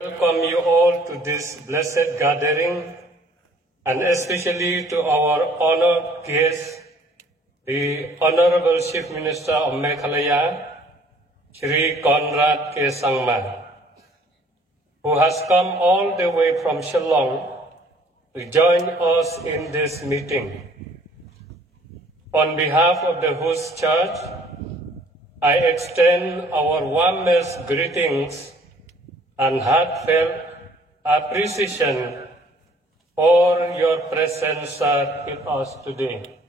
Welcome you all to this blessed gathering, and especially to our honored guest, the Honorable Chief Minister of Meghalaya, Shri Conrad K. Sangma, who has come all the way from Shillong to join us in this meeting. On behalf of the host church, I extend our warmest greetings and heartfelt appreciation for your presence with us today.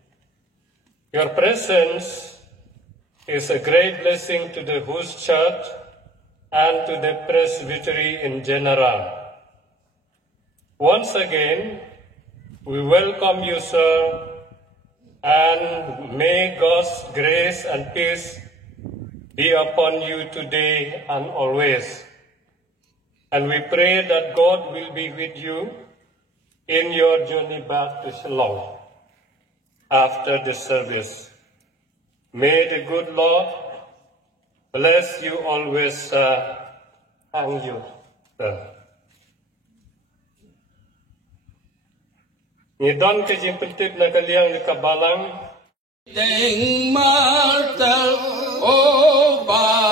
Your presence is a great blessing to the host church and to the presbytery in general. Once again, we welcome you, sir, and may God's grace and peace be upon you today and always. And we pray that God will be with you in your journey back to Shillong after the service. May the good Lord bless you always, and you, sir. Ngidon ke jimpentip na kaliang nakabalang. Deng martel o ba